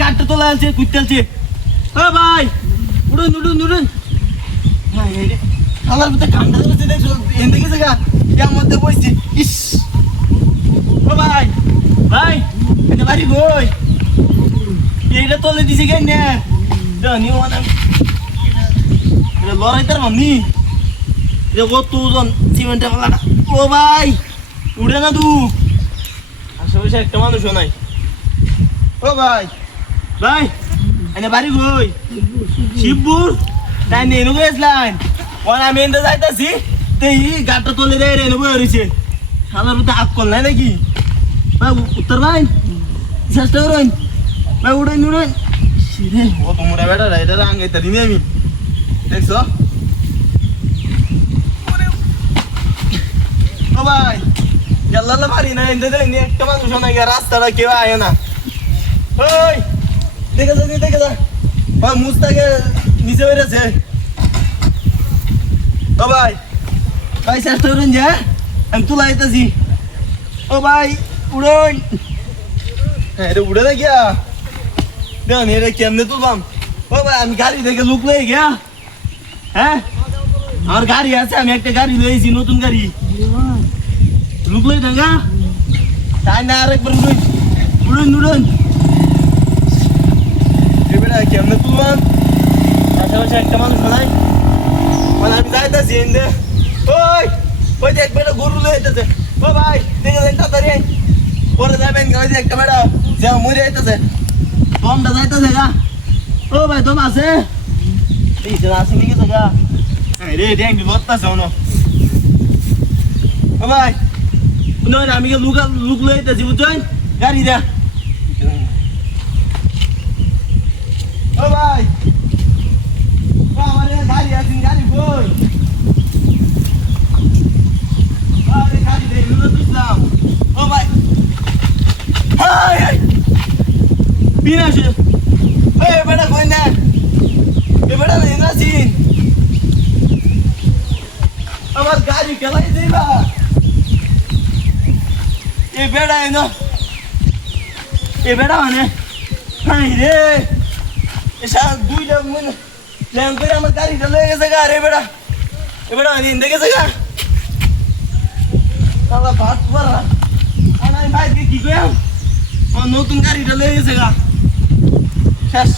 গাড়িটা তোলা আছে কুইতেলছে ও ভাই উড়ুন উড়ুন উড়ুন খালার ভিতরে ঠান্ডা ধরেছে দেখছো এনে গেছে গা এর মধ্যে বসছি ইস ও ভাই ভাই এটা বাড়ি কই এইটা তোলে দিছে কেন না নিও মানে লড়াই তার মামনি এটা কত ওজন সিমেন্টে ফেলাটা ও ভাই উড়ে না তু আশেপাশে একটা মানুষও নাই ও ভাই ভাই এনে বাড়ি কই শিবপুর তাই নিয়ে এনে গেছিলেন ওন আমি এনে যাইতাছি এই গাড়িটা তোলে দেয় রে এনে বয়ে রয়েছে সাদার মধ্যে হাত কল নাই নাকি ভাই উত্তর ভাই চেষ্টা করুন ভাই উড়েন উড়েন রে ও তোমরা বেটা এটা আগে তারি নি আমি দেখছো ও ভাই জাল্লালা মারি না এনে দেয় একটা মানুষ নাই রাস্তাটা কেউ আয় না ওই দেখে যা ভাই মুস্তাকে নিচে বেড়েছে ও ভাই ভাই চেষ্টা করুন যে আমি তুলা আইতাছি ও ভাই উড়ুন হ্যাঁ এটা উড়ে না গিয়া দেখুন এটা কেমনে তুলবাম ও ভাই আমি গাড়ি দেখে লুক লয়ে গিয়া হ্যাঁ আমার গাড়ি আছে আমি একটা গাড়ি লয়েছি নতুন গাড়ি লুক লই দাঙ্গা তাই না আরেকবার উড়ুন এবারে কেমনে তুলবাম আশেপাশে একটা মানুষ নাই মানে আমি যাইতেছি এনে ওই দেখ বেটা গরু লয়ে যেতেছে ও ভাই দেখে যাই তাড়াতাড়ি পরে যাবেন ওই যে একটা বেটা যে মরে যাইতেছে দমটা যাইতেছে গা ও ভাই দম আছে এই যে আছে কি গেছে গা রে ড্যাং দি বত্তাছে ওনো ও ভাই নয় আমি লুক লয়ে যেতেছি বুঝছেন গাড়ি দে ও ভাই আমার গাড়ি আছে গাড়ি কই আরে গাড়ি দে লুলে তুসলাম ও ভাই হাই বিনাশ এ বেটা কই না এ বেটা না সিন আমার গাড়ি কেলাই দিবা এ বেটা এনো এ বেটা মানে হাই রে এসা দুইটা মানে ল্যাং করে আমার গাড়িটা লয়ে গেছে গা রে বেটা এ বেটা আমি দেখে গেছে গা তাহলে ভাত পড়া আমি ভাই কি কইম আমার নতুন গাড়িটা লয়ে গেছে গা শেষ